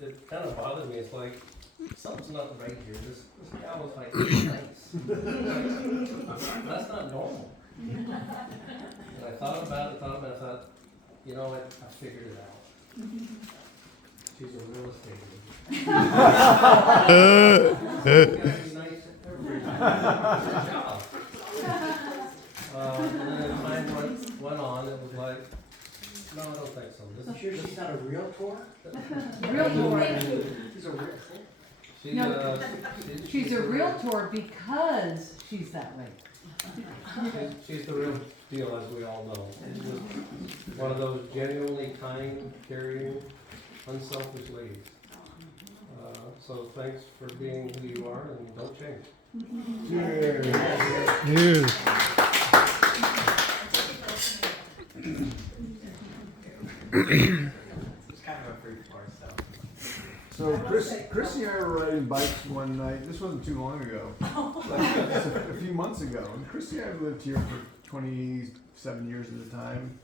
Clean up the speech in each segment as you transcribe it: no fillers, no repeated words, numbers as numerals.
it kind of bothered me. It's like, something's not right here. This gal was like, nice. That's not normal. And I thought about it, I thought, you know what, I figured it out. She's a real estate agent. You gotta be nice at every job. And then as time went on, it was like, no, I don't think so. You sure she's not a realtor? Realtor. She's a realtor. She's a realtor because she's that way. She's the real deal, as we all know. One of those genuinely kind, caring, unselfish ladies. So thanks for being who you are, and don't change. Cheers. It's kind of a free for us, So Chris and I were riding bikes one night. This wasn't too long ago, like a few months ago. And Chris and I lived here for 27 years at the time.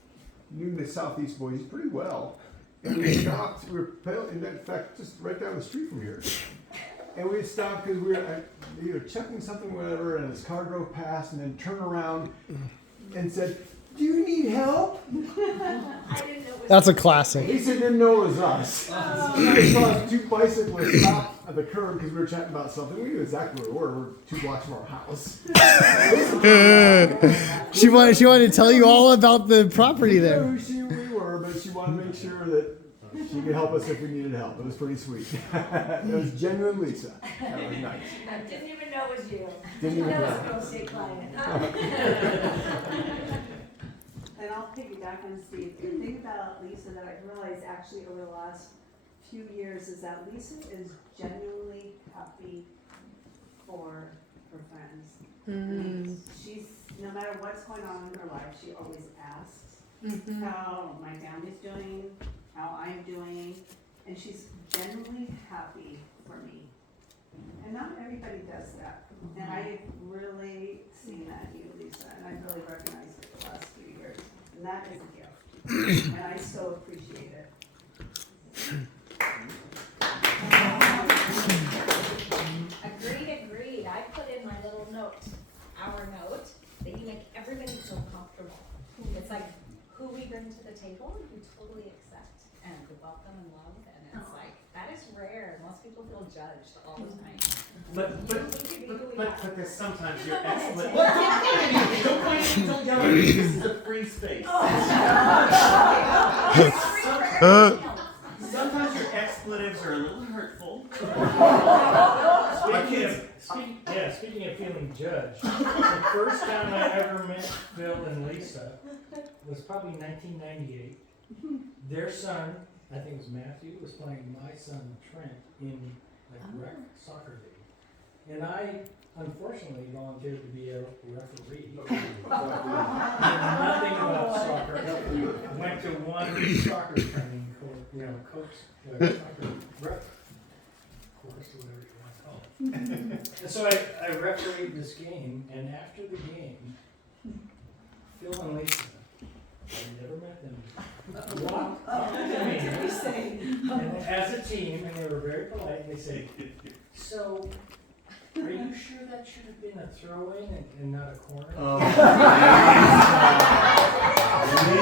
Knew the Southeast boys pretty well. And we stopped. We were in fact just right down the street from here. And we stopped because we were either checking something, whatever, and his car drove past, and then turned around and said, "Do you need help?" I didn't know it was That's a classic. He said didn't know it was us. We saw two bicyclists stop at the curb because we were chatting about something. We knew exactly where we were. We're 2 blocks from our house. She wanted to tell you all about the property We knew there. who we were, but she wanted to make sure that she could help us if we needed help. It was pretty sweet. It was genuine Lisa. That was nice. I didn't even know it was you. Didn't even That was know. a real estate client. And I'll piggyback on Steve. The thing about Lisa that I've realized actually over the last few years is that Lisa is genuinely happy for her friends. And she's, no matter what's going on in her life, she always asks how my family's doing, how I'm doing, and she's genuinely happy for me. And not everybody does that. And I've really seen that in you, Lisa, and I've really recognized it the last few years. And that is a gift. And I so appreciate it. Agreed. I put in my little note, our note, that you make everybody feel comfortable. It's like who we bring to the table, you totally accept and welcome and love, and it's like, that is rare. Most people feel judged all the time. But there's sometimes you're excellent. Don't Don't point at me, don't yell at me. This is a free space. Sometimes your expletives are a little hurtful. Speaking of feeling judged, the first time I ever met Phil and Lisa was probably 1998. Their son, I think it was Matthew, was playing my son Trent in like rec soccer league. And I, unfortunately, volunteered to be a referee. Nothing about soccer. Went to one soccer training coach, soccer rep course, whatever you want to call it. And so I refereed this game, and after the game, Phil and Lisa, I never met them, walked up to me, and as a team, and they were very polite, and they say, "So, are you sure that should have been a throw-in and not a corner?"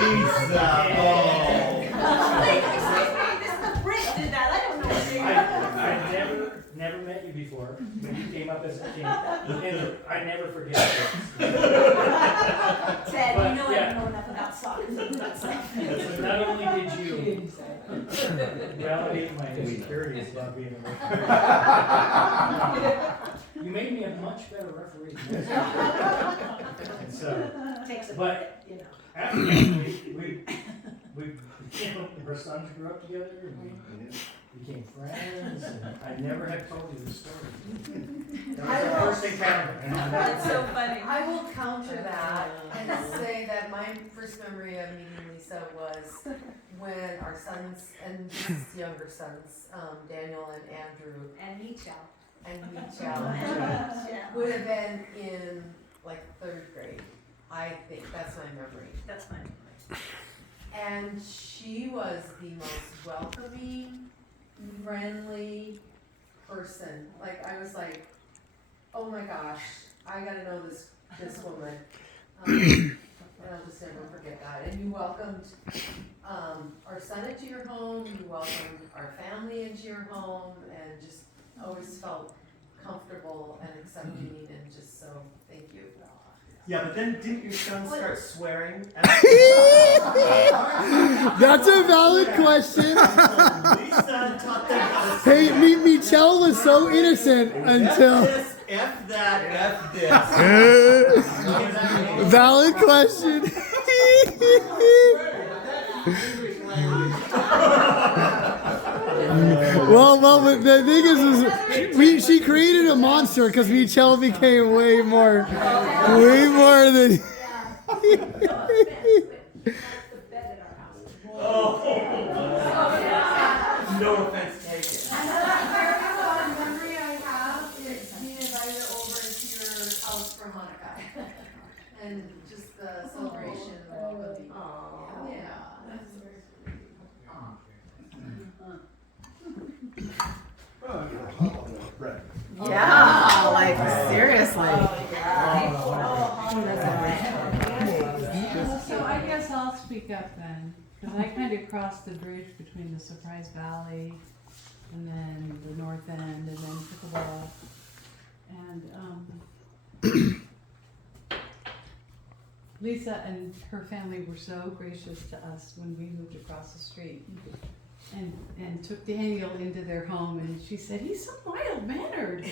Lisa. I never met you before when you came up as a team, and I never forget this. Ted, But, you know I yeah. don't know enough about soccer. So not only did you validate my insecurities about being a referee, you made me a much better referee. And so, but after our sons grew up together, and we became friends, and I never had told you this story. That was our first encounter. That's so funny. I will counter that and say that my first memory of meeting Lisa was when our sons and his younger sons, Daniel and Andrew And Michelle. would have been in like 3rd grade. I think that's my memory. That's funny. And she was the most welcoming, friendly person. Like, I was like, oh my gosh, I gotta know this woman. And I'll just never forget that. And you welcomed our son into your home, you welcomed our family into your home, and just always felt comfortable and accepting, and just so thank you. Yeah, but then didn't your son start swearing? That's a valid question. Lisa taught them how to Hey, swear. Michelle was so innocent until. F this, F that, F this. Valid question. Well, but the thing is she created a monster because Michelle became way more than. No offense taken. One memory I have is being invited over to your house for Hanukkah. And just the celebration and the welcoming. Yeah. That's very Yeah, like seriously. So I guess I'll speak up then, because I kind of crossed the bridge between the Surprise Valley and then the North End and then Pickleball. And Lisa and her family were so gracious to us when we moved across the street and took Daniel into their home, and she said, he's so mild-mannered.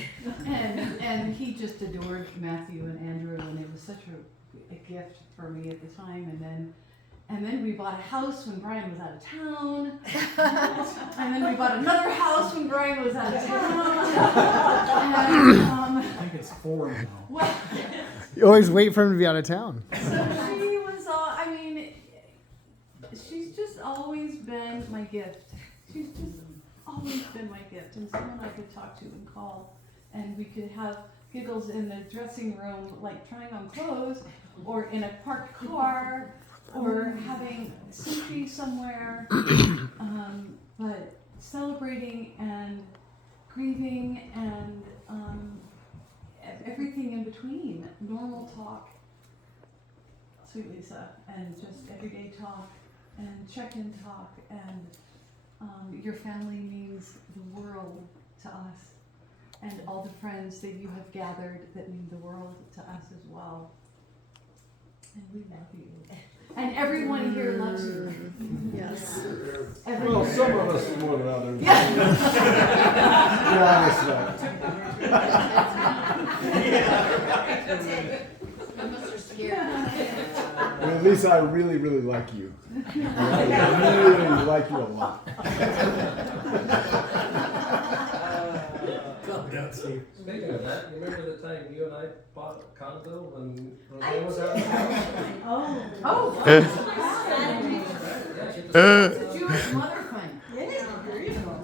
and he just adored Matthew and Andrew, and it was such a gift for me at the time. And then we bought a house when Brian was out of town. And then we bought another house when Brian was out of town. And, I think it's 4 now. well, You always wait for him to be out of town. so she was she's just always been my gift. She's just always been my gift, and someone I could talk to and call, and we could have giggles in the dressing room, like trying on clothes, or in a parked car, or having sushi somewhere, but celebrating and grieving and everything in between, normal talk, sweet Lisa, and just everyday talk and check-in talk, and your family means the world to us, and all the friends that you have gathered that mean the world to us as well. And we love you. And everyone here loves you. Yes. Well, some of us more than others. At least I really, really like you. I really like you a lot. Calm down, Steve. Speaking of that, you remember the time you and I bought a condo when Roseanne was out of town? Oh. It's a Jewish mother thing.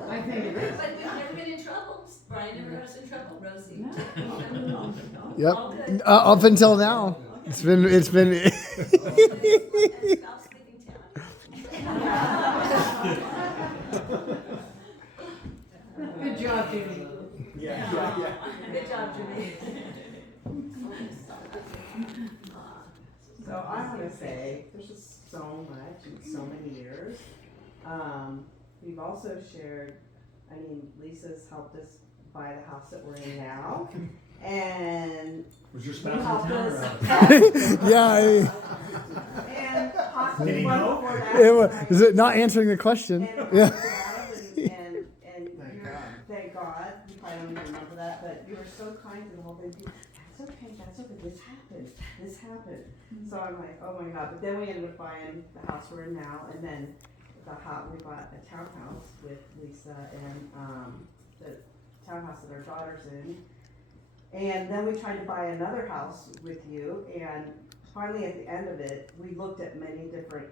I think it is. But we've never been in trouble. Brian never got us in trouble, Rosie. No. Yep. Up until now, it's been. Stop sleeping town. Good job, Judy. Yeah. Good job, Jimmy. So I want to say there's just so much in so many years. We've also shared. I mean, Lisa's helped us buy the house that we're in now, and Was your you spouse helped in town or us. out? Yeah. And Did possibly he one know? before that. Is it not answering the question? Yeah. And Thank you're, God. thank God, you probably don't even remember that, but you were so kind to the whole thing. That's okay, this happened. So I'm like, oh my God, but then we ended up buying the house we're in now, and then we bought a townhouse with Lisa and, the townhouse that our daughter's in. And then we tried to buy another house with you, and finally at the end of it, we looked at many different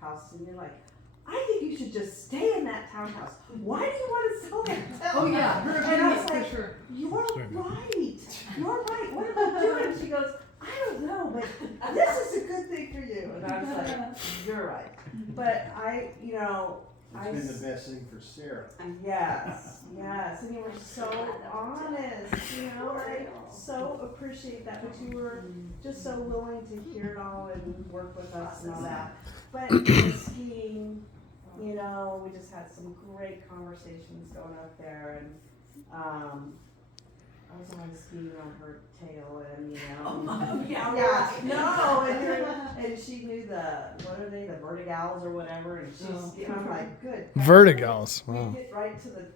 houses, and you're like, I think you should just stay in that townhouse. Why do you want to sell that townhouse? Oh yeah, her And I opinion was for like, sure. you're right. You're right. What am I doing? She goes, I don't know, but this is a good thing for you. And I was like, you're right. But I It's been s- the best thing for Sarah. Yes, yes, and you were so honest, you know, I so appreciate that, but you were just so willing to hear it all and work with us and all that. But the skiing, you know, we just had some great conversations going up there, and, I was always skiing on her tail, and, you know. Yeah, no, and she knew what are they, the vertigals or whatever, and she's, and I'm like, good. Vertigals. We Wow. get right to the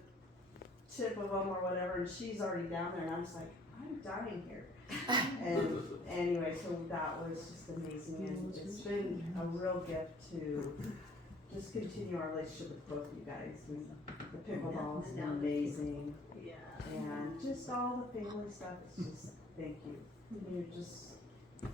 tip of them or whatever, and she's already down there, and I'm just like, I'm dying here. And anyway, so that was just amazing, and it's been a real gift to just continue our relationship with both of you guys. And the pickleball has been amazing, and just all the family stuff. It's just thank you. You're just, I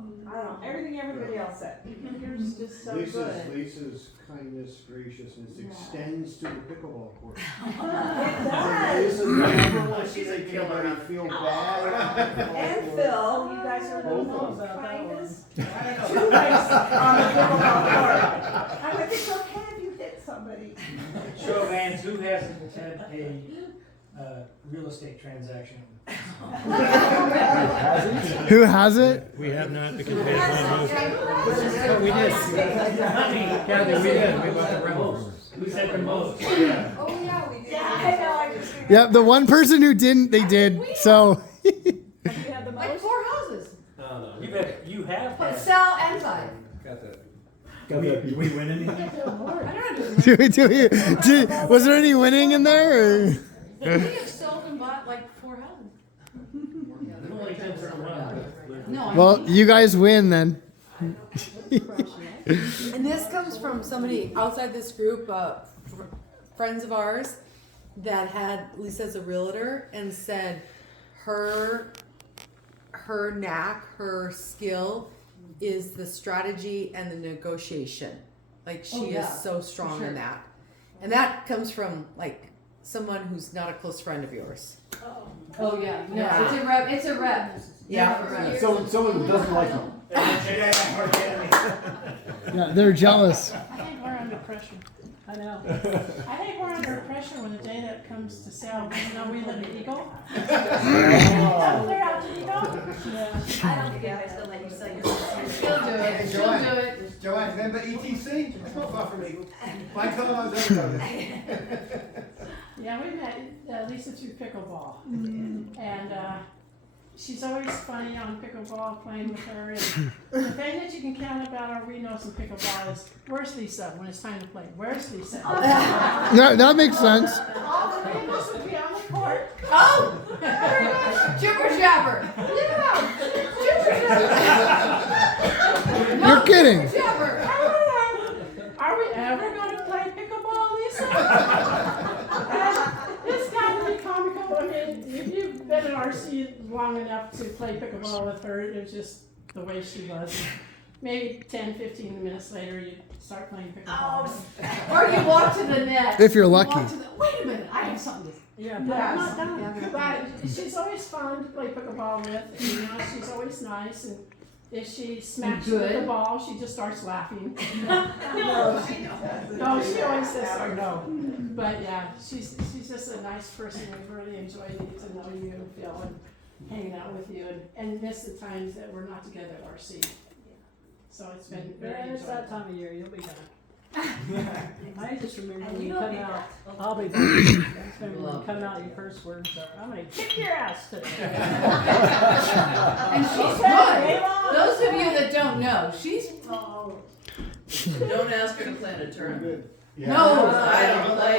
don't know, everything everybody else said. You're just so good. Lisa's kindness, graciousness Yeah. extends to the pickleball court. It does. Lisa never wants to She's a make killer. anybody feel bad about the pickleball And court. Phil, you guys are the Both of most them. kindest. Two guys on the pickleball court. I'm like, it's okay if you hit somebody. Show of hands, who hasn't had a real estate transaction? Who has it? We have not because we had one most. We did. Kathy, we did. We bought the rental. Who said the most? Oh, yeah, we did. Yeah, I know, I just. Yep, the one person who didn't, they did. So Like 4 houses. No, You have But had. sell and buy. got that. Did we win anything? I don't know. was there any winning in there? Or? We have sold and bought like 4 houses. Only 10 for one. No, I Well, mean, you guys win then. And this comes from somebody outside this group, friends of ours, that had Lisa as a realtor and said her knack, her skill is the strategy and the negotiation. Like she Oh, yeah, is so strong sure. in that. And that comes from like someone who's not a close friend of yours. oh yeah, no, Yeah. it's a rep, it's a rep. Yeah. It's a rep. Someone who doesn't like you. Yeah, they're jealous. I think we're under pressure. I know. I think we're under pressure when the day that comes to sell. You know, we live in Eagle. Clear out to Eagle. Yeah. I don't think you guys will let you sell your house. She'll do it, she'll do it. Joanne, remember ETC? It's not far from Eagle. My car was over there. Yeah, we met Lisa through pickleball. And she's always funny on pickleball, playing with her. And the thing that you can count about our we know some pickleball is, where's Lisa when it's time to play? Where's Lisa? That makes sense. All the three of us would be on the court. Oh! Jibber jabber! Yeah! Jibber jabber! You're kidding. Jabber! Are we ever going to play pickleball, Lisa? It's kind of comical. I mean, if you've been in RC long enough to play pickleball with her, it was just the way she was. Maybe 10, 15 minutes later, you start playing pickleball. Or you walk to the net. If you're You lucky. walk to the- Wait a minute, I have something to say. Yeah, but I'm not done. But she's always fun to play pickleball with. And, you know, she's always nice. And if she smacks you with the Good. ball, she just starts laughing. No, she always says so, no. But yeah, she's just a nice person. We really enjoy getting to know you, Phil, and hanging out with you, and miss the times that we're not together at RC. So it's been very enjoyable. It's that time of year, you'll be back. I just remember And when you you'll come be out, back. I'll be back. I just remember when you come out, your first words are, I'm gonna kick your ass today. And she's Okay, good. Those of you that don't know, she's, Don't ask her to plan a tournament. Yeah. No, I don't play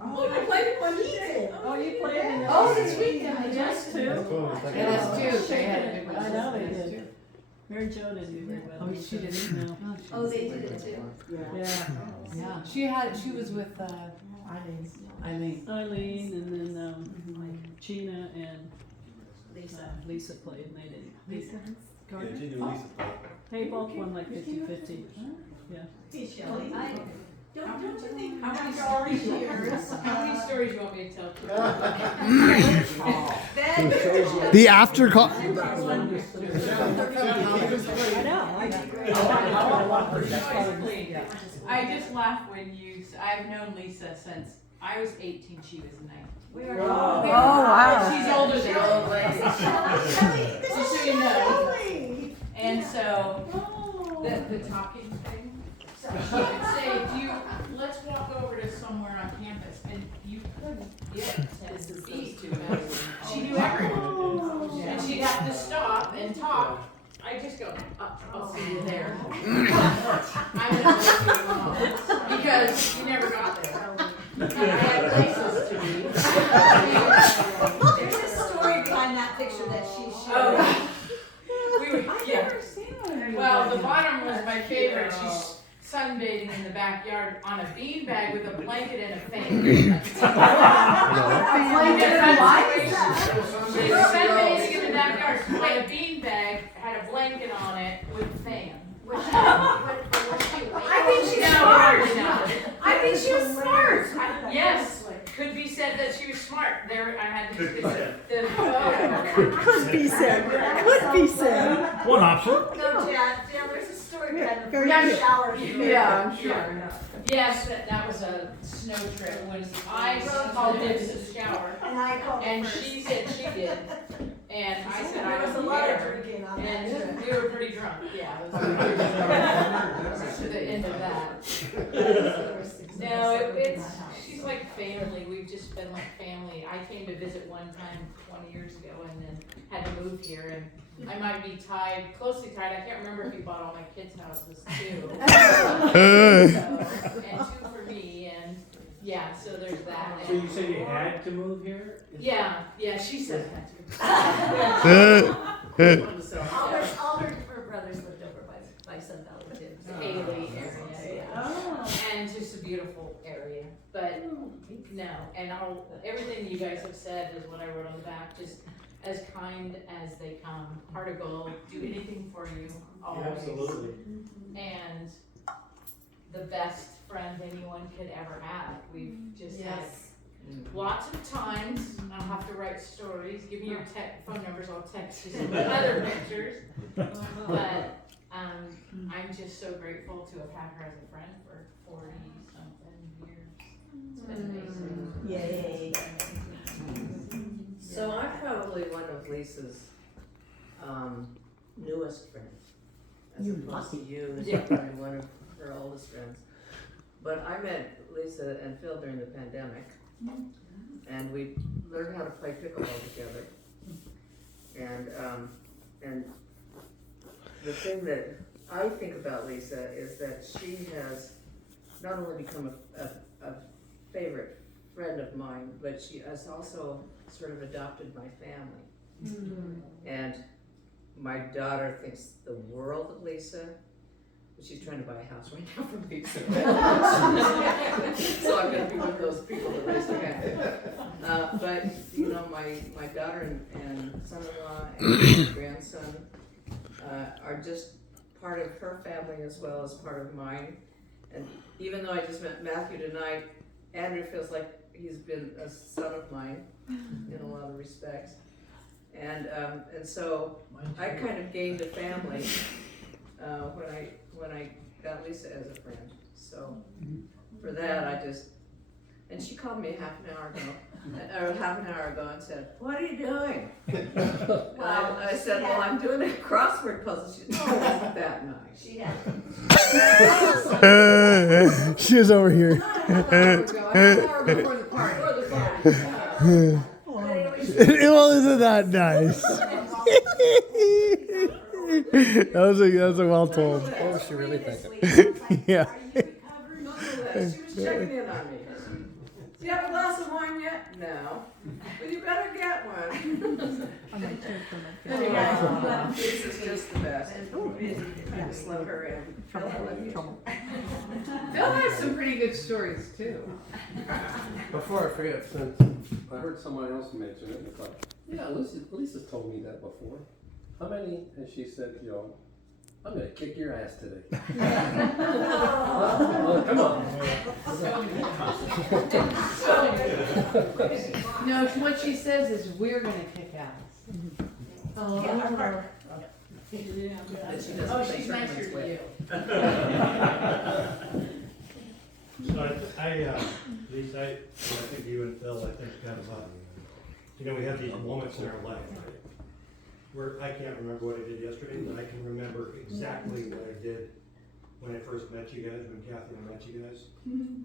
oh, you played one today. Oh, you played in the. Oh, this weekend, I Yes, just too. Yeah, that's two, they had a big one. I know they did. Mary Jo didn't do very well. Oh, she didn't? No. Oh, they did it too. Yeah. Yeah, she was with, Eileen. Eileen and then, Gina and Lisa played and they didn't. Lisa Yeah, she knew Lisa. They both won like 50-50. Yeah. Hey, Shelley. Don't you think? How many after all these stories? years, How many stories you want me to tell? Then. The after call. I know. I just laugh when I've known Lisa since I was 18, she was 9. We are. Oh, wow. She's older than old lady. Just so you know. And so, the talking thing, she would say, let's walk over to somewhere on campus, and you couldn't get to speak to her. She knew everything. And she'd have to stop and talk. I just go, I'll see you there. I'm gonna leave you alone, because you never got there. I had places to be. There's a story behind that picture that she showed. Oh, yeah. Well, the bottom was my favorite. She's sunbathing in the backyard on a beanbag with a blanket and a fan. She's sunbathing in the backyard with a beanbag, had a blanket on it with a fan. I think she's smart. I think she was smart. Yes, could be said that she was smart. There, I had to. Could be said. Could be said. One option. No, Jan, there's a story behind the Yeah, shower. Yeah, I'm sure. Yes, that was a snow trip when I called it a shower. And I called And first. she said she did. And I said I There was was a lot of there. drinking on that And trip. we were pretty drunk, yeah. It was to the end of that. No, it's, she's like family. We've just been like family. I came to visit one time 20 years ago and then had to move here, and I might be closely tied. I can't remember if you bought all my kids' houses too. And 2 for me, and yeah, so there's that. So you say you had to move here? Yeah, she said I had to. All her brothers lived over by Sun Valley too. The Haley area, yeah. And just a beautiful area, but no, and everything you guys have said is what I wrote on the back, just as kind as they come, heart of gold, do anything for you, always. Yeah, absolutely. And the best friend anyone could ever have. We've just had lots of times, I'll have to write stories, give me your phone numbers, I'll text you some other pictures. But I'm just so grateful to have had her as a friend for 40-something years. It's been amazing. Yay. So I'm probably one of Lisa's newest friends, as opposed to you, who's probably one of her oldest friends. But I met Lisa and Phil during the pandemic, and we learned how to play pickleball together. And the thing that I think about Lisa is that she has not only become a favorite friend of mine, but she has also sort of adopted my family. And my daughter thinks the world of Lisa. She's trying to buy a house right now from me. So I'm going to be one of those people that raise their hand. But, you know, my daughter and son-in-law and my grandson are just part of her family as well as part of mine. And even though I just met Matthew tonight, Andrew feels like he's been a son of mine in a lot of respects. And so I kind of gained a family when I got Lisa as a friend. So for that, and she called me half an hour ago and said, "What are you doing?" I said, "Well, I'm doing a crossword puzzle." She said, "Oh, wasn't that nice?" She had. She was over here. Before the party. Well, isn't that nice? that was a well told. What was she really thinking? Yeah. She was checking in on me. Do you have a glass of wine yet? No. Well, you better get one. Anyway, this is just the best. I just love her and Phil, I love you. Phil has some pretty good stories too. Before I forget, since I heard somebody else mention it, it's like, yeah, Lisa's told me that before. How many? And she said, I'm gonna kick your ass today. Oh, come on. No, what she says is we're gonna kick ass. Oh, Yeah, our partner. Yeah. Oh, she's nicer to you. So Lisa, I think you and Phil, I think kind of, we have these moments in our life, right? Where I can't remember what I did yesterday, but I can remember exactly what I did when I first met you guys, when Kathy and I met you guys.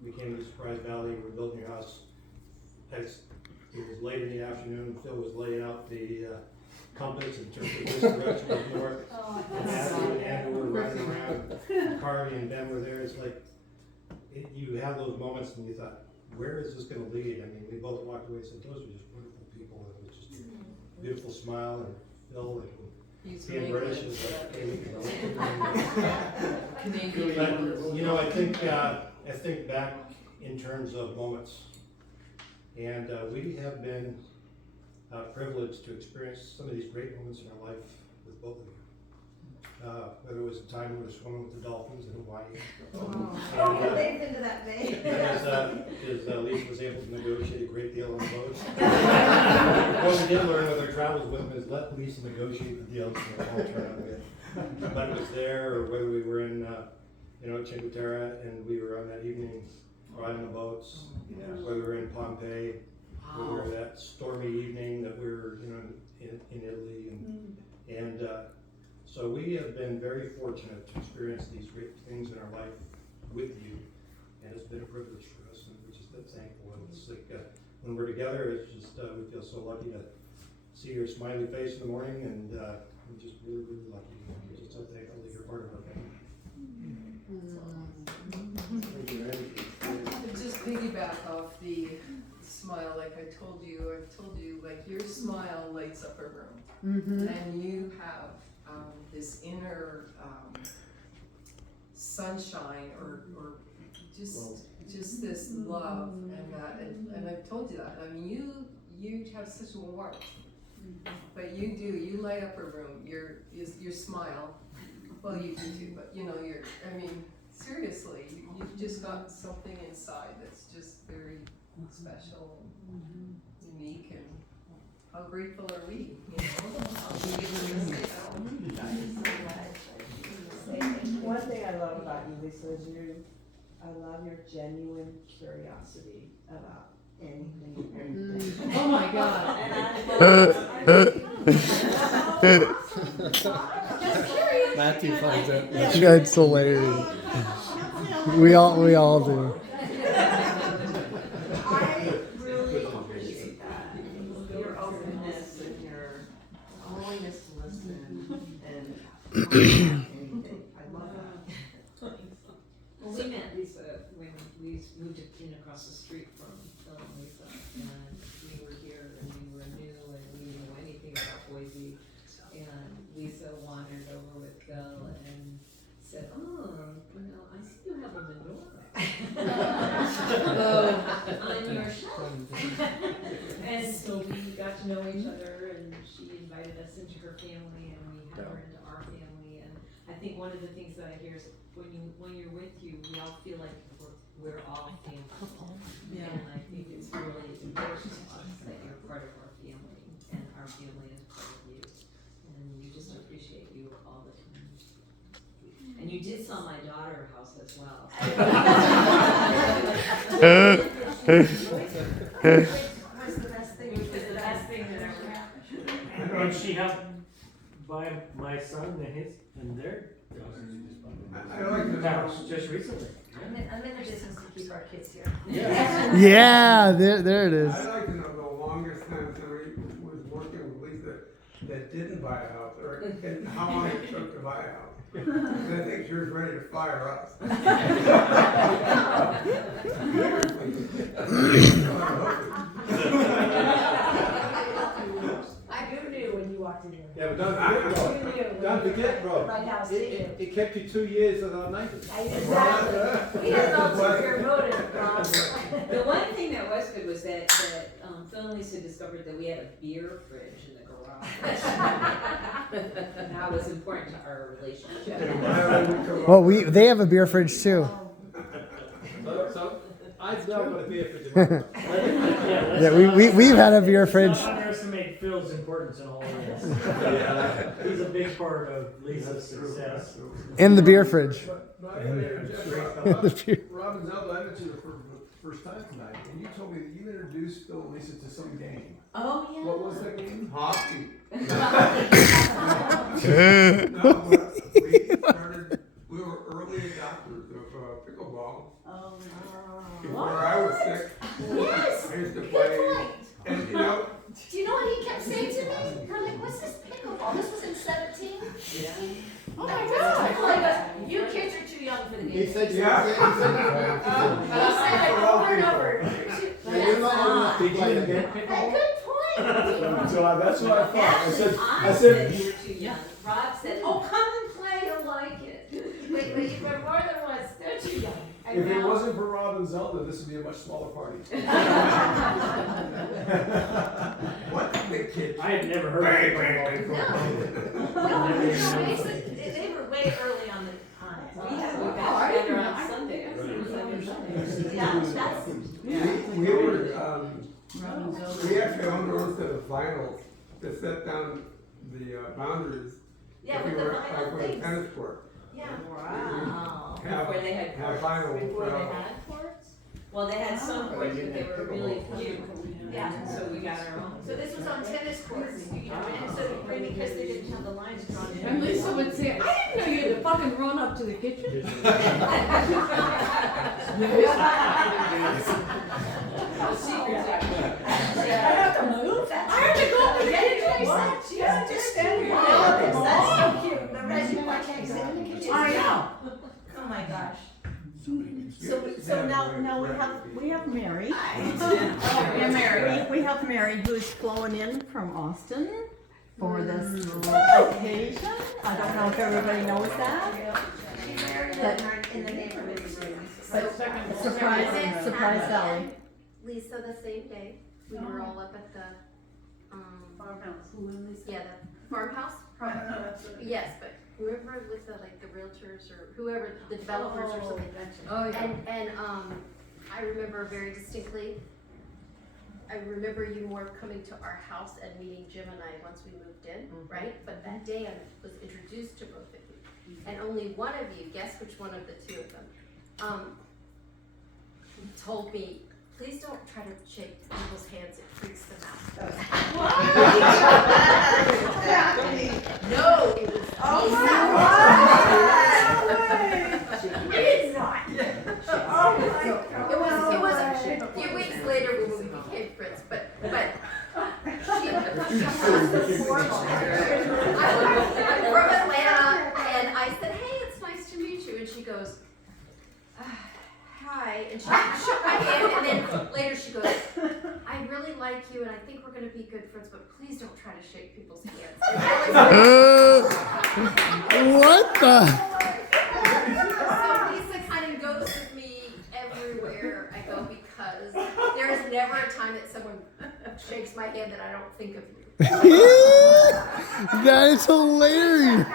We came to Surprise Valley, we were building your house. It was late in the afternoon, Phil was laying out the compass in terms of this direction was north. And Kathy and Andrew were riding around, Carly and Ben were there. It's like, you have those moments and you thought, where is this gonna lead? I mean, we both walked away and said, those are just wonderful people, and it was just a beautiful smile, and Phil, and being British is like, hey, we can go. But, I think back in terms of moments, and we have been privileged to experience some of these great moments in our life with both of you. Whether it was the time we were swimming with the dolphins in Hawaii. Oh, they've been to that bay. Because Lisa was able to negotiate a great deal on the boats. What we did learn with our travels with them is let Lisa negotiate the deals and we'll turn out with. But it was there, or whether we were in, Cinque Terre, and we were on that evening riding the boats, whether we were in Pompeii, whether we were that stormy evening that we were, in Italy, and so we have been very fortunate to experience these great things in our life with you, and it's been a privilege for us, and we're just thankful. And it's like when we're together, it's just we feel so lucky to see your smiley face in the morning, and we're just really, really lucky. We're just so thankful that you're part of our family. Thank you, Randy. Just piggyback off the smile, like I've told you, like your smile lights up a room, and you have this inner sunshine, or just this love, and I've told you that. I mean, you have such a warmth, but you light up a room. Your smile, well, you do too, but seriously, you've just got something inside that's just very special, and unique, and how grateful are we? One thing I love about you, Lisa, is I love your genuine curiosity about anything and everything. Oh my God. Matthew finds it. That's hilarious. We all do. I really appreciate that. Your openness and your willingness to listen and anything. I love that. Well, we met Lisa when we moved in across the street from Phil and Lisa, and we were here and we were new and we didn't know anything about Boise. And Lisa wandered over with Phil and said, I see you have a menorah on your shelf. And so we got to know each other, and she invited us into her family, and we had her into our family. And I think one of the things that I hear is when you're with you, we all feel like we're all family. Yeah. And I think it's really important to us that you're part of our family, and our family is part of you. And we just appreciate you all the time. And you did sell my daughter a house as well. Was the best thing that ever happened. And she helped buy my son and their I like the house just recently. I'm in the business to keep our kids here. Yeah, there it is. I'd like to know the longest time somebody was working with Lisa that didn't buy a house, and how long it took to buy a house. Because I think she was ready to fire us. I knew when you walked in here. Yeah, but don't forget, bro. Right now, It kept you 2 years without neighbors. Exactly. We had no ulterior motive. The one thing that was good was that Phil and Lisa discovered that we had a beer fridge in the garage. That was important to our relationship. Well, they have a beer fridge too. That's No, true. but if Yeah, we've had a beer fridge. Let's not underestimate Phil's importance in all of this. He's a big part of Lisa's success. In the beer fridge. But I gotta interject, Robin Zelda, I met you the first time tonight, and you told me that you introduced Phil and Lisa to some game. Oh, yeah. What was that game? Hockey. We were early adopters of pickleball. Oh, Before I was sick. Yes. I used to Good play, point. and Do you know what he kept saying to me? We're like, what's this pickleball? This was in 17? Oh my God. You kids are too young for the game. He said, He said it over and over. you're not old enough to Did you play invent it. pickleball? Good point. so that's what I thought. I Actually, said, I said you were too young. Rob said, oh, come and play, you'll like it. Wait, you've got more than once. They're too young. if it wasn't for Robin Zelda, this would be a much smaller party. What the kid? I had never heard of pickleball before. They were way early on it. We got together on Sundays. Yeah, that's, We were, we actually owned our own set of vinyls that set down the boundaries. yeah, if we with the were vinyl like with a things. tennis court. Yeah. Wow. Before they had Have courts. vinyl Before they for- had courts? Well, they had some courts, but they were really few. Yeah. So we got our own. So this was on tennis courts, you know, and so because they didn't have the lines drawn in. And Lisa would say, I didn't know you had to fucking run up to the kitchen. I have to move. I have to go to the kitchen. She has to stand here. That's so cute. The resume sit in the kitchen. I know. Oh my gosh. So now we have Mary. Yeah, Mary. We have Mary who's flown in from Austin for this occasion. I don't know if everybody knows that. She married But- in the neighborhood. But surprise Valley. Lisa, the same day, we were all up at the, Farmhouse, who in Lisa? yeah, the farmhouse. Yes, but remember with the, like, the realtors or whoever, the developers or something. Oh, yeah. And I remember very distinctly, I remember you more coming to our house and meeting Jim and I once we moved in, right? But that day I was introduced to both of you. And only one of you, guess which one of the two of them, told me, please don't try to shake people's hands, it freaks them out. No, it was It's not. Oh my God. It was a few weeks later when we became friends, but she I'm from Atlanta, and I said, hey, it's nice to meet you, and she goes, hi, and she shook my hand, and then later she goes, I really like you, and I think we're gonna be good friends, but please don't try to shake people's hands. What the? So Lisa kind of goes with me everywhere I go because there is never a time that someone shakes my hand that I don't think of you. That is hilarious.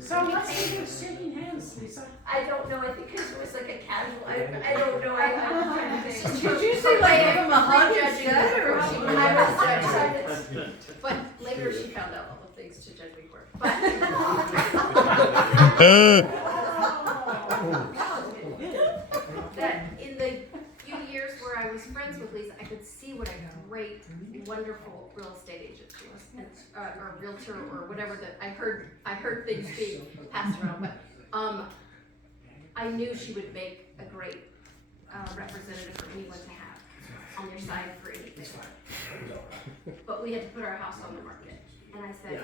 So what's the with shaking hands, Lisa? I don't know, I think because it was like a casual, I don't know, I'm trying to think. Did you say like give him a hug instead, or? I was judging, but later she found out all the things to judge me for. That in the few years where I was friends with Lisa, I could see what a great, wonderful real estate agent she was, and, or realtor, or whatever that I heard things being passed around, but I knew she would make a great representative for anyone to have on their side for anything. But we had to put our house on the market, and I said,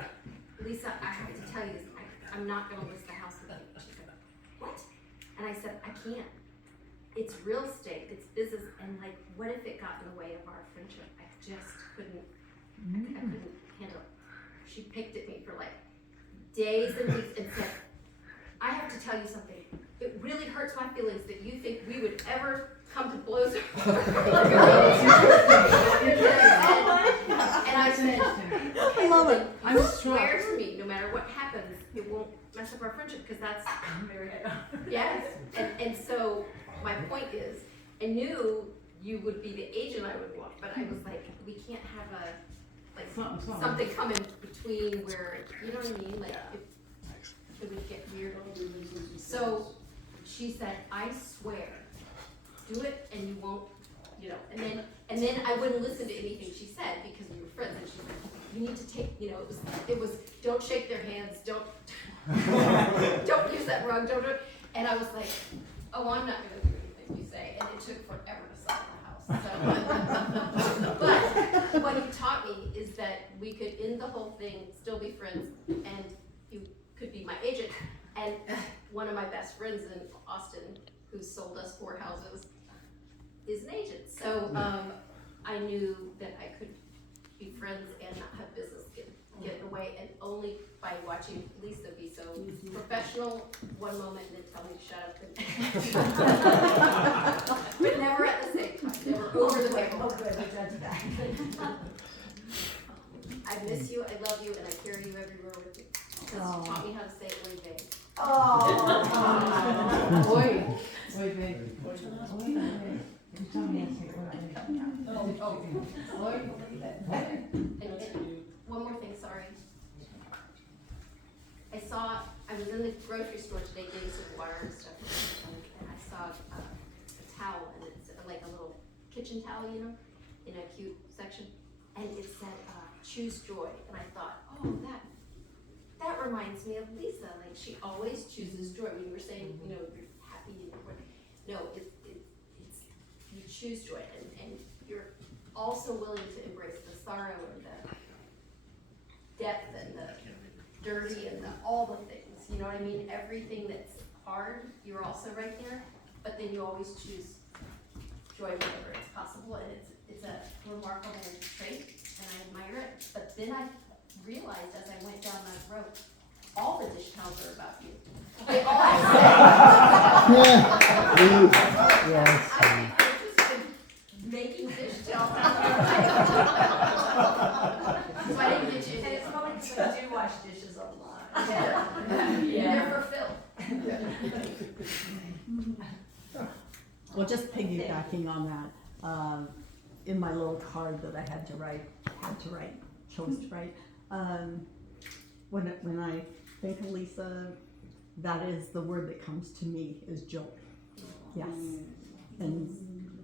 Lisa, I have to tell you this, I'm not gonna list the house with you. She said, what? And I said, I can't. It's real estate, it's business, and like, what if it got in the way of our friendship? I just couldn't, I couldn't handle it. She picked at me for like days and weeks and said, I have to tell you something. It really hurts my feelings that you think we would ever come to blows. And I said, okay, friendship, because that's, Very yes. And so my point is, I knew you would be the agent I would want, but I was like, we can't have something come in between where, you know what I mean? Like, it would get weird. So she said, I swear, do it and you won't, you know, and then I wouldn't listen to anything she said because we were friends, and she's like, you need to take, you know, it was don't shake their hands, don't use that rug, don't do it. And I was like, oh, I'm not gonna do anything you say, and it took forever to sell the house. So, but what he taught me is that we could end the whole thing, still be friends, and you could be my agent. And one of my best friends in Austin, who sold us 4 houses, is an agent. So I knew that I could be friends and not have business get in the way, and only by watching Lisa be so professional one moment and then tell me to shut up. But never at the same time. They were over the way. Oh, good, we judged that. I miss you, I love you, and I carry you everywhere with me. Because you taught me how to say it one day. Oh. Oi, oi, babe. Oi, babe. You told me to say oi. Oi. And one more thing, sorry. I was in the grocery store today getting some water and stuff, and I saw a towel, and it's like a little kitchen towel, you know, in a cute section, and it said, choose joy, and I thought, oh, that reminds me of Lisa, like she always chooses joy. When you were saying, you know, you're happy, no, it's you choose joy, and you're also willing to embrace the sorrow and the depth and the dirty and all the things, you know what I mean? Everything that's hard, you're also right there, but then you always choose joy whenever it's possible, and it's a remarkable trait, and I admire it. But then I realized as I went down that road, all the dish towels are about you. They all Yes. I've just been making dish towels. So I didn't get you. And it's probably because I do wash dishes a lot. They're for Phil. Well, just piggybacking on that, in my little card that I had to write, chose to write, when I think of Lisa, that is the word that comes to me is joy. Yes. And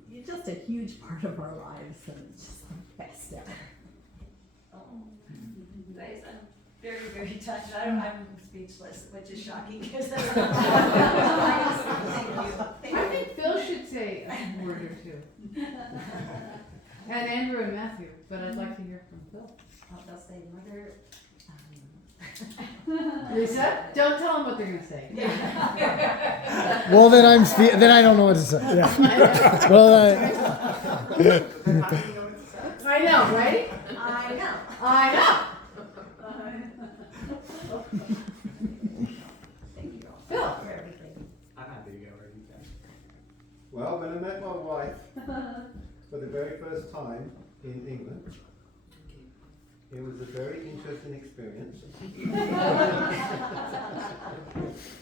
you're just a huge part of our lives, and it's just the best ever. Guys, I'm very, very touched. I'm speechless, which is shocking because thank you. I think Phil should say a word or two. And Andrew and Matthew, but I'd like to hear from Phil. They'll say mother. Lisa, don't tell them what they're gonna say. Well, then I don't know what to say. Yeah. Well, I know, right? I know. I know. Thank you all Phil. for everything. I'm happy to go where you can. Well, when I met my wife for the very first time in England, it was a very interesting experience.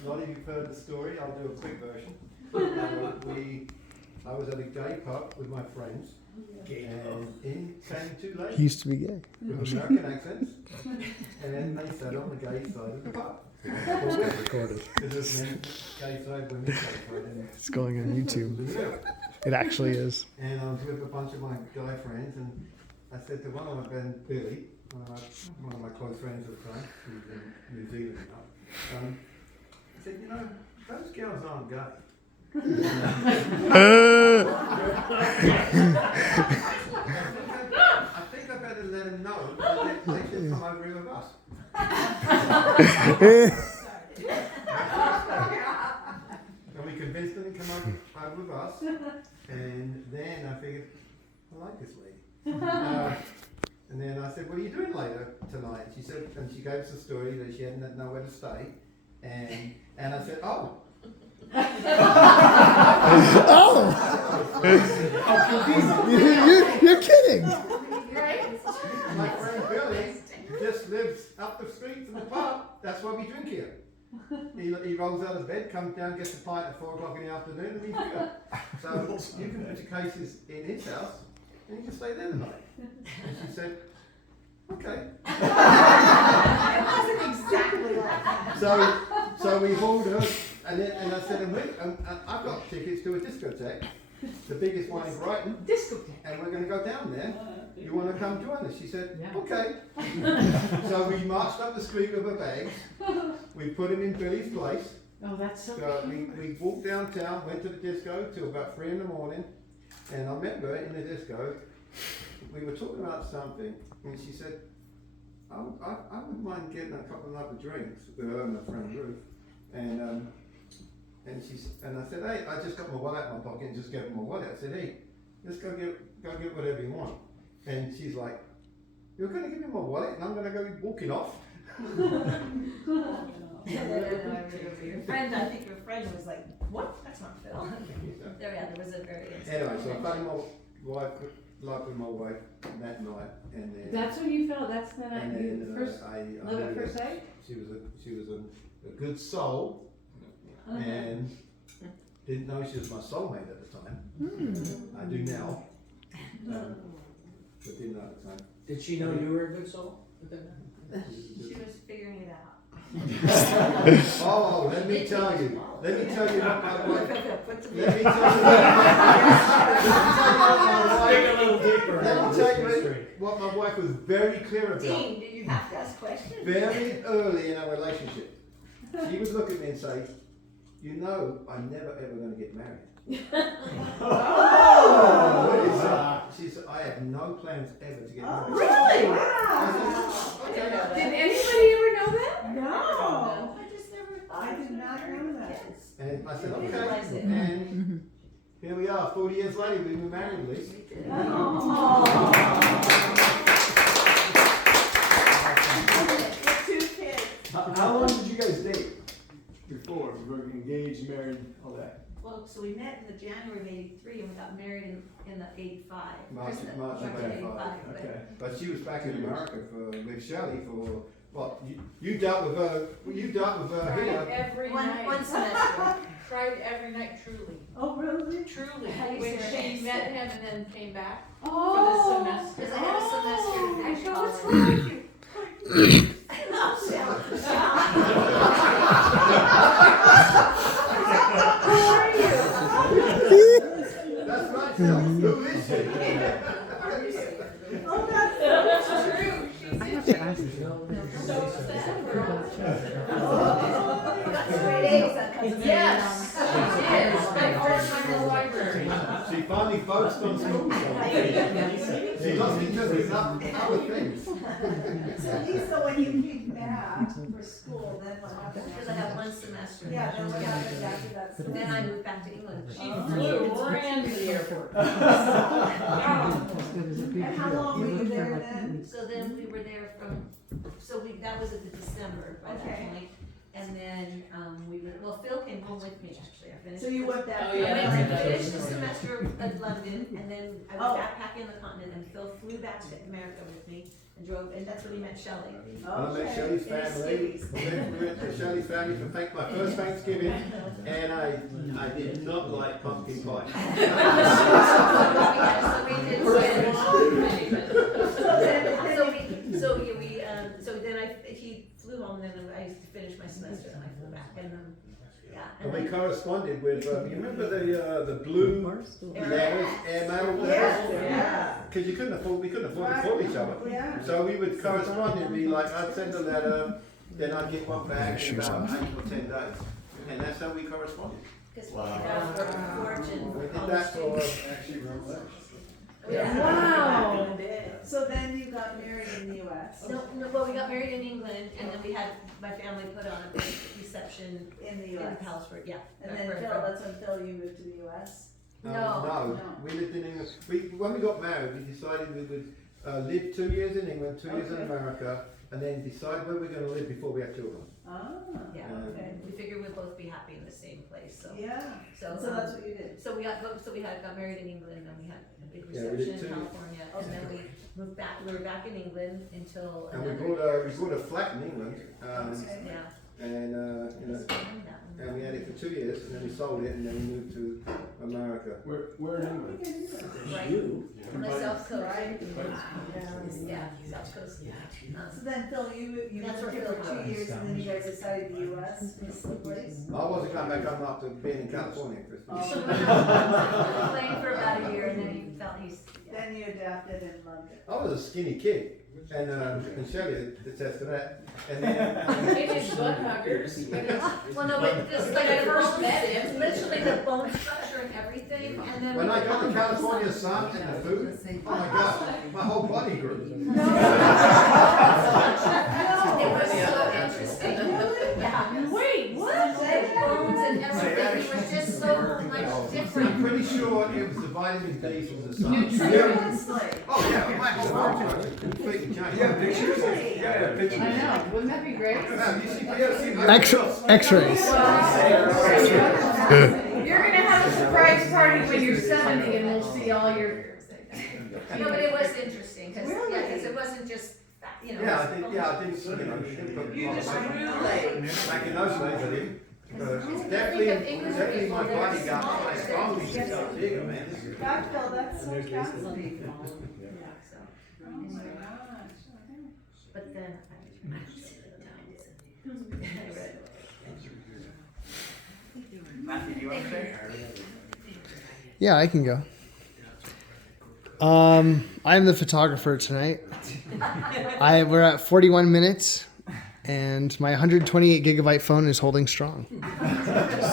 A lot of you've heard the story, I'll do a quick version. I was at a gay pub with my friends, and in came 2 ladies. He used to be gay. With American accents, and then they sat on the gay side of the pub. Recorded. Because there's men, gay side, women's gay side, and It's going on YouTube. in the middle. It actually is. And I was with a bunch of my guy friends, and I said to one of my friends, Billy, one of my close friends at the time, who's in New Zealand now, I said, you know, those girls aren't gay. I think I better let them know that they should come over here with us. And we convinced them to come over with us, and then I figured, I like this lady. And then I said, what are you doing later tonight? She said, and she gave us a story that she hadn't nowhere to stay, and I said, oh. You're kidding. My friend Billy just lives up the street from the pub. That's why we drink here. He rolls out of bed, comes down, gets a pint at 4 o'clock in the afternoon, and he's here. So you can put your cases in his house, and you can stay there tonight. And she said, okay. It wasn't exactly like that. So we hauled her, and I said, and I've got tickets to a discotheque, the biggest one in Brighton, and we're going to go down there. You want to come join us? She said, okay. So we marched up the street with her bags. We put them in Billy's place. Oh, that's so So cute. we walked downtown, went to the disco till about 3 in the morning, and I remember in the disco, we were talking about something, and she said, I wouldn't mind getting a couple of other drinks with her and my friend Ruth, and I said, hey, I just got my wallet in my pocket and just gave her my wallet. I said, hey, let's go get whatever you want. And she's like, you're going to give me my wallet and I'm going to go walking off? Your friend, I think your friend was like, what? That's not Phil. There was a very Anyway, so I fell in love with my wife that night, and then That's when you felt, that's the night you then, first, I love at knew first that sight? She was a good soul, and didn't know she was my soulmate at the time. I do now, but didn't know at the time. Did she know you were a good soul? She was figuring it out. Oh, let me tell you what my wife. Let me tell you what my wife was very clear about. Dean, did you have to ask questions? Very early in our relationship, she would look at me and say, you know, I'm never ever going to get married. She said, I have no plans ever to get married. Really? Wow. Did anybody ever know that? No. I just never thought. I did not know that. And I said, You okay. realize it. And here we are, 40 years later, we were married, Lise. Two kids. How long did you guys date before engaged, married, all that? Well, so we met in the January of '83 and we got married in the '85. March of 85. Okay. But she was back in America with Shelley for what? You dealt with her. You dealt with her here. Every One night. semester. Cried every night, truly. Oh, really? Truly. How do you When say she it? met him and then came back Oh. for the semester. Because I had a semester to finish What's college. wrong with you? That's right. Who is she? Oh, that's True. I have to ask you. So sad for Yes, she is. Spent all her time in the library. She finally focused on school. She lost interest in other things. So Lisa, when you came back for school, then what happened? Because I had one semester. Yeah, then what happened after that? So Then I moved back to England. She flew ran to the airport. And how long were you there then? So then we were there from, that was at the December by that Okay. point. And then, Phil came home with me actually. I finished. So you went back. Oh, yeah, I that's went right. to finish the semester at London, and then I was Oh. backpacking the continent, and Phil flew back to America with me and drove, and that's when he met Shelley. I met Shelley's family. We went to Shelley's family for my first Thanksgiving, and I did not like pumpkin pie. So then he flew home, and then I used to finish my semester, and I flew back, and yeah. And we corresponded with, you remember the blue letters, airmail letters? Yeah. Because we couldn't afford to call each other. Yeah. So we would correspond and be like, I'd send a letter, then I'd get one back in about 8 or 10 days. And that's how we corresponded. Because we got fortune. We did that for, Wow. So then you got married in the US? No, well, we got married in England, and then we had my family put on a big reception In the in US? Palsford, yeah. And then Phil, that's when Phil, you moved to the US? No. we lived in England. When we got married, we decided we would live 2 years in England, 2 years in Okay. America, and then decide where we're going to live before we have children. Ah. Yeah, okay. We figured we'd both be happy in the same place, so. Yeah. So that's what you did? So we got married in England, and then we had a big Yeah, we did reception in too. California, and then we moved back, we were back in England until And we another. bought a flat in England. Yeah. and and we had it for 2 years, and then we sold it, and then we moved to America. Where in England? On the south coast. Yeah, south coast. So then Phil, you That's worked where for Phil 2 years and then you guys decided the US was the place? I wasn't coming back home after being in California, Christmas. Playing for about a year and then he felt Then you adapted and loved it. I was a skinny kid, and Shelley attests to that. And then butt huggers. Well, no, but this, like, I first met him, literally the bone structure and everything, and then. when I got to California sun and the food, oh my God, my whole body grew. It was so interesting. Yeah. Wait, what? The bones and everything, he was just so much I'm different. pretty sure it was the vitamin D from the sun. Seriously? Oh yeah, my whole body structure completely changed. Yeah, pictures. Yeah, pictures. I know, wouldn't that be great? X-rays. You're gonna have a surprise party when you're 70 and we'll see all your. No, but it was interesting, cause it wasn't just, you know. Yeah, I didn't, You just back in those days I didn't. Definitely my body got my strong since I was bigger, man. God, Phil, that's so fascinating. But then Matthew, do you want to say? Yeah, I can go. I'm the photographer tonight. We're at 41 minutes, and my 128 gigabyte phone is holding strong.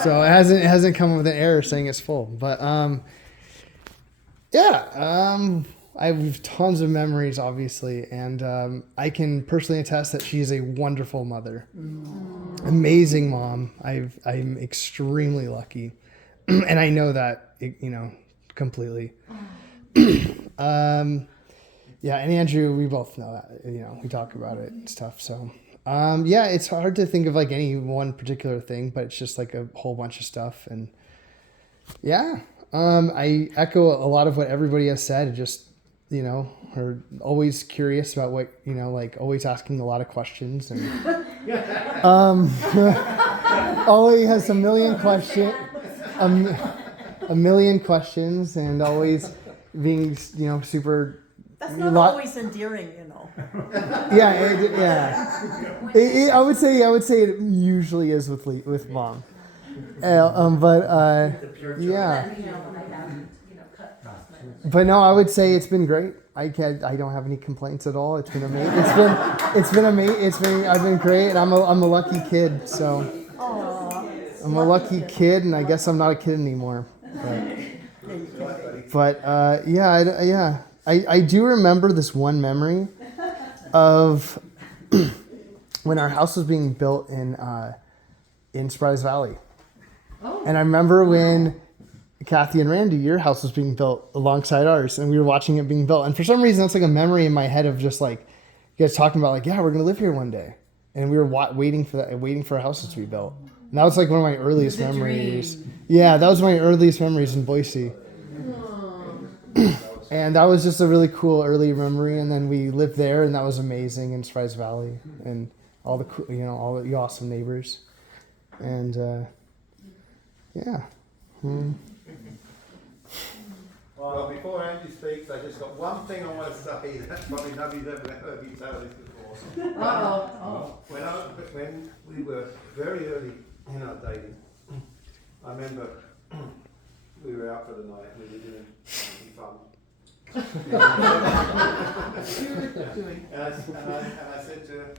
So it hasn't come with an error saying it's full. But I have tons of memories, obviously, and I can personally attest that she's a wonderful mother, amazing mom. I'm extremely lucky, and I know that completely. Yeah, and Andrew, we both know that, we talk about it and stuff. So, it's hard to think of like any one particular thing, but it's just like a whole bunch of stuff. And I echo a lot of what everybody has said. Just, are always curious about what, like always asking a lot of questions and, always has a million questions and always being, super. That's not always endearing, I would say it usually is with mom. But no, I would say it's been great. I don't have any complaints at all. It's been amazing. It's been amazing. I've been great. I'm a lucky kid. So I'm a lucky kid, and I guess I'm not a kid anymore. But I do remember this one memory of when our house was being built in Surprise Valley. Oh. And I remember when Kathy and Randy, your house was being built alongside ours, and we were watching it being built. And for some reason, that's like a memory in my head of just like you guys talking about like, yeah, we're gonna live here one day, and we were waiting for our houses to be built. And that was like one of my earliest memories. Yeah, that was my earliest memories in Boise. And that was just a really cool early memory. And then we lived there, and that was amazing in Surprise Valley, and all the all the awesome neighbors, and Well, before Andy speaks, I just got one thing I want to say that probably nobody's ever heard me tell this before. When we were very early in our dating, I remember we were out for the night. We were doing something fun. And I said to her,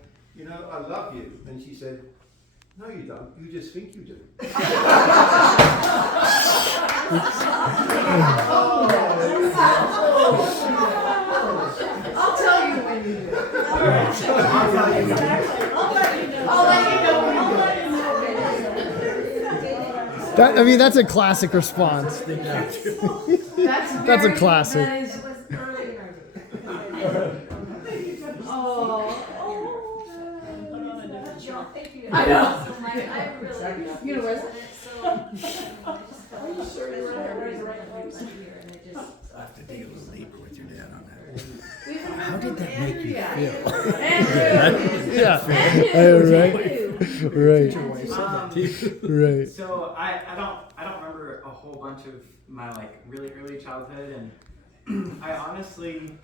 I love you. And she said, no, you don't. You just think you do. I'll tell you when you do. I'll let you know. That's a classic response. That's a classic. I know. You know what? I have to dig a little deeper with your dad on that. How did that make you feel? Yeah. Right. Right. Right. So I don't remember a whole bunch of my like really early childhood, and I honestly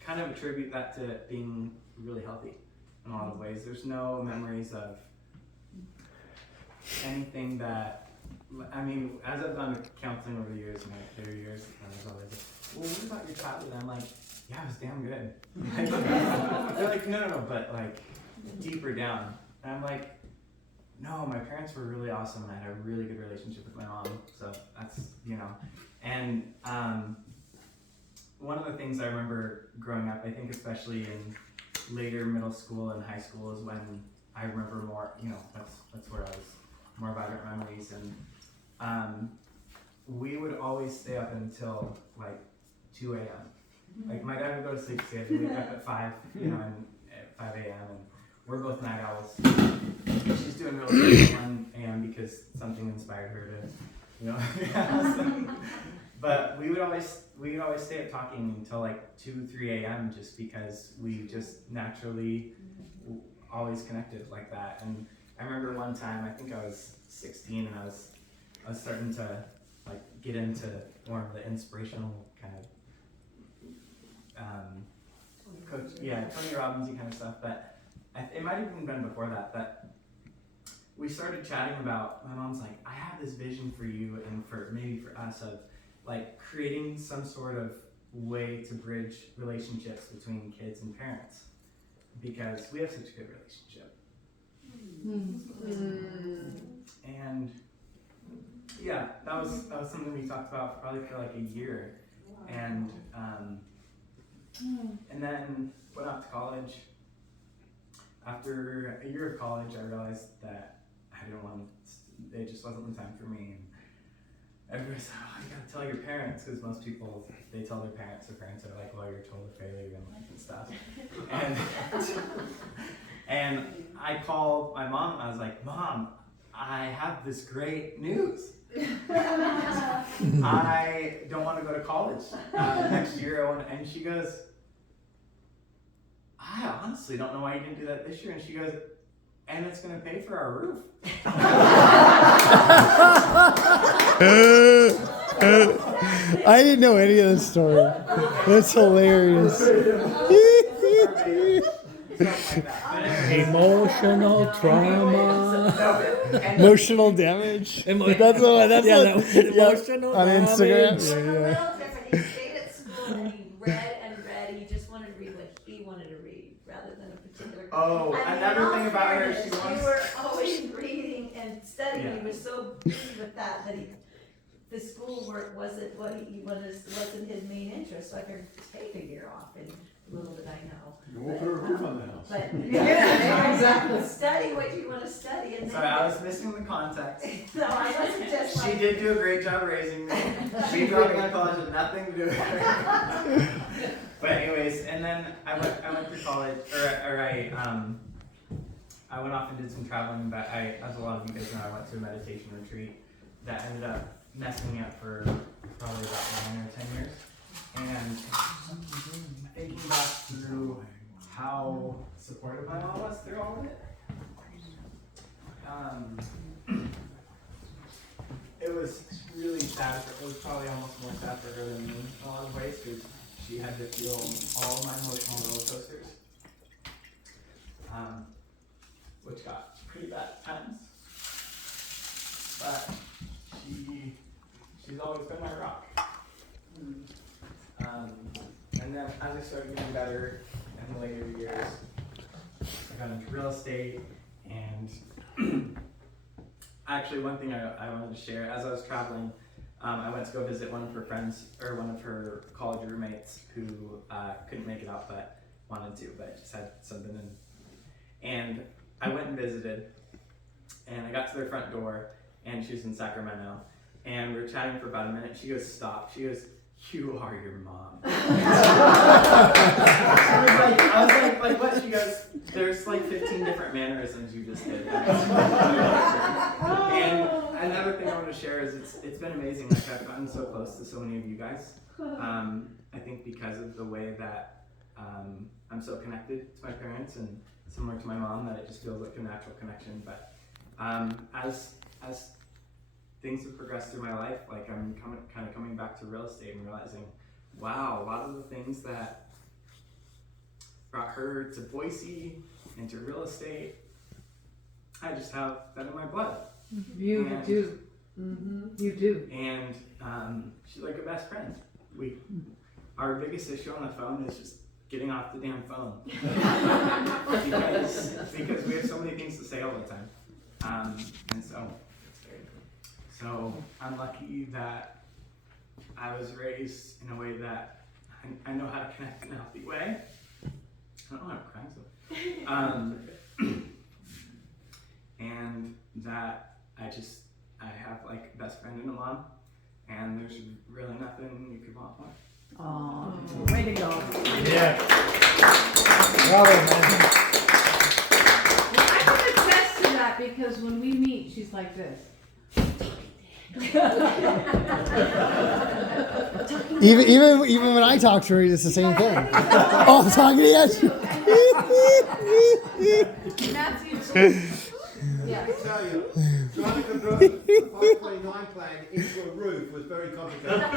kind of attribute that to being really healthy in a lot of ways. There's no memories of anything that, I mean, as I've done counseling over the years, my 30 years, and there's always like, well, what about your childhood? And I'm like, yeah, it was damn good. They're like, no, but like deeper down. And I'm like, no, my parents were really awesome, and I had a really good relationship with my mom. So that's, you know, and one of the things I remember growing up, I think especially in later middle school and high school, is when I remember more, you know, that's where I was more vibrant memories. And we would always stay up until like 2 a.m. Like my dad would go to sleep, so he had to wake up at 5, you know, and at 5 a.m. and we're both night owls. She's doing really good at 1 a.m. because something inspired her to, you know. But we would always stay up talking until like 2, 3 a.m. just because we just naturally always connected like that. And I remember one time, I think I was 16, and I was starting to like get into more of the inspirational kind of coach, Tony Robbins-y kind of stuff. But it might have even been before that. But we started chatting about, my mom's like, I have this vision for you and maybe for us of like creating some sort of way to bridge relationships between kids and parents, because we have such a good relationship. And yeah, that was something we talked about probably for like a year. And then went off to college. After a year of college, I realized that I didn't want to, it just wasn't the time for me. And everybody said, oh, you gotta tell your parents, because most people, they tell their parents are like, well, you're a total failure and stuff. And I called my mom, I was like, Mom, I have this great news. I don't want to go to college next year. And she goes, I honestly don't know why you didn't do that this year. And she goes, and it's going to pay for our roof. I didn't know any of this story. That's hilarious. Emotional trauma. Emotional damage. That's what. Emotional on Instagram. He stayed at school and he read. He just wanted to read what he wanted to read rather than a particular. Oh, another thing about her, she we were always reading and studying. Yeah. He was so busy with that the schoolwork wasn't wasn't his main interest. So I could take a year off, and little did I know. You won't put a roof on the house. But exactly. Study what you want to study, and sorry, I was missing the context. So I wasn't just like. She did do a great job raising me. Me dropping out of college had nothing to do with her. But anyways, and then I went to college, I went off and did some traveling. But as a lot of you guys know, I went to a meditation retreat that ended up messing me up for probably about 9 or 10 years. And thinking back through how supportive my mom was through all of it, it was really sad. It was probably almost more sad for her than me in a lot of ways, because she had to feel all my emotional roller coasters, which got pretty bad at times. But she's always been my rock. And then as I started getting better in the later years, I got into real estate. And actually, one thing I wanted to share, as I was traveling, I went to go visit one of her friends, or one of her college roommates who couldn't make it out but wanted to, but just had something in. And I went and visited, and I got to their front door, and she was in Sacramento. And we were chatting for about a minute. She goes, stop. She goes, you are your mom. I was like, what? She goes, there's like 15 different mannerisms you just did. And another thing I want to share is it's been amazing. Like I've gotten so close to so many of you guys. I think because of the way that I'm so connected to my parents, and similar to my mom, that it just feels like a natural connection. But as things have progressed through my life, like I'm kind of coming back to real estate and realizing, wow, a lot of the things that brought her to Boise and to real estate, I just have that in my blood. You do. You do. And she's like a best friend. Our biggest issue on the phone is just getting off the damn phone. because we have so many things to say all the time. And so I'm lucky that I was raised in a way that I know how to connect in a healthy way. I don't know how to cry, so. And that I have like a best friend and a mom, and there's really nothing you could want more. Aw, way to go. Yeah. Bravo, man. Well, I can attest to that because when we meet, she's like this. Even when I talk to her, it's the same thing. Oh, I'm talking to you. I can tell you, trying to convert a 529 plan into a roof was very complicated. What?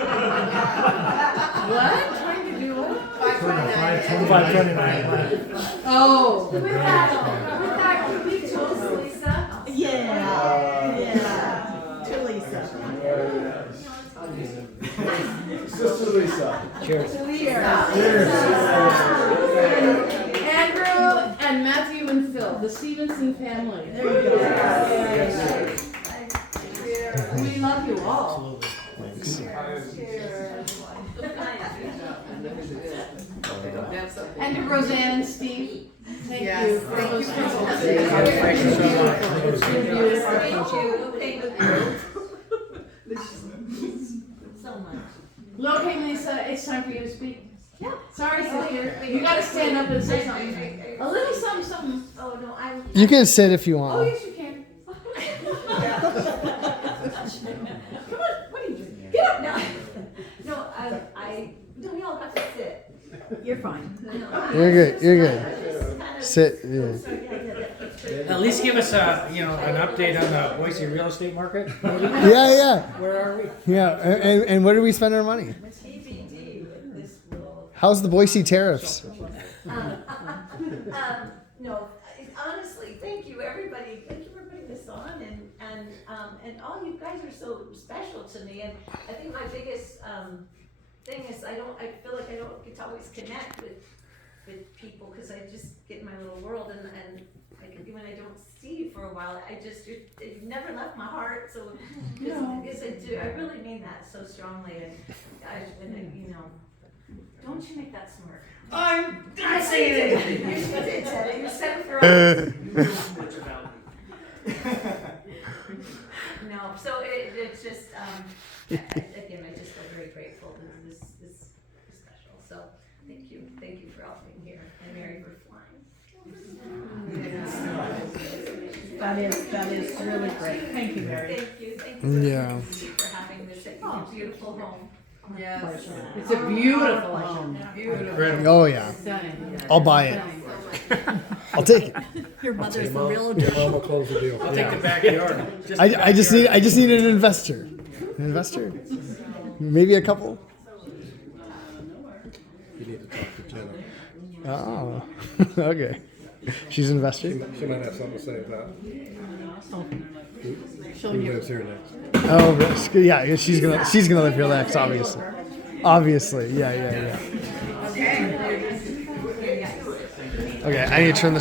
Trying to do what? 529 plan. Oh. With that, could we toast Lisa? Yeah. To Lisa. Sister Lisa. Cheers. Andrew and Matthew and Phil, the Stevenson family. There you go. Yes. We love you all. Thanks. And to Roseanne and Steve, thank you for those Thank you so much. Okay, Lisa, it's time for you to speak. Yeah. Sorry, sister. You gotta stand up and say something. A little something. Oh, no, I'm. You can sit if you want. Oh, yes, you can. Come on, what are you doing? Get up now. No, we all got to sit. You're fine. You're good. You're good. Sit. Yeah. At least give us an update on the Boise real estate market. Maybe? Yeah. Where are we? Yeah. And where do we spend our money? TBD with this little. How's the Boise tariffs? No, honestly, thank you, everybody. Thank you for putting this on, and all you guys are so special to me. And I think my biggest thing is I feel like I don't get to always connect with people because I just get in my little world, and like when I don't see you for a while, you've never left my heart. So because I really mean that so strongly, and don't you make that smirk. I'm not saying anything. You did, Teddy. You said it for us. You know much about me. No, so it's just, again, I just feel very grateful that this is special. So thank you for all being here, and Mary for flying. That is really great. Thank you, Mary. Thank you. Yeah. For having this beautiful home. Yes. It's a beautiful home. Beautiful. Oh yeah. I'll buy it. I'll take it. Your mother's the real Your mom will close the deal. I'll take the backyard. I just need an investor. An investor? Maybe a couple. You need to talk to Jenna. Oh. Okay. She's an investor. She might have something to say about it. Who lives here next? Oh, yeah. She's gonna live here next, obviously. Obviously, yeah. Okay, I need to turn this